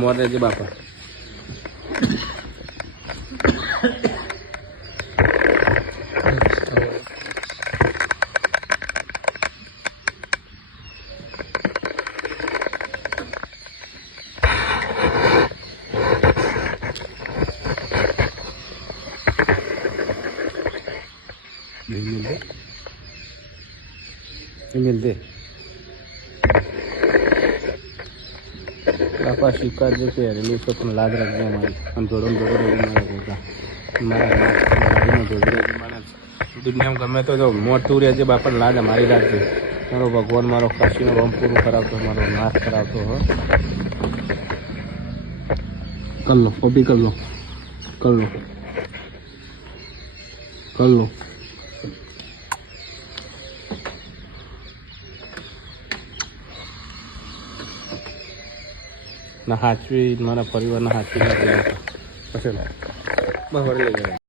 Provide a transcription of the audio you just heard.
મોર રહેજે બાપા. मिल दे बापा शिकार जो પહેરેલું છે પણ લાજ રાખજે અમારી આમ જોડો રહેજો મારા ગાડીમાં જોડી રહેજો મારા દુનિયામાં ગમે તો જો મોટું રહેજે બાપા લાજ અમારી રાખજે મારો ભગવાન મારો કાશીનો રોમ પૂરું કરાવતો મારો નાશ કરાવતો હો કર લો કોપી કર લો ના હાચવી મારા પરિવારના હાચવી પછી બસ વળી લઈ ગયા.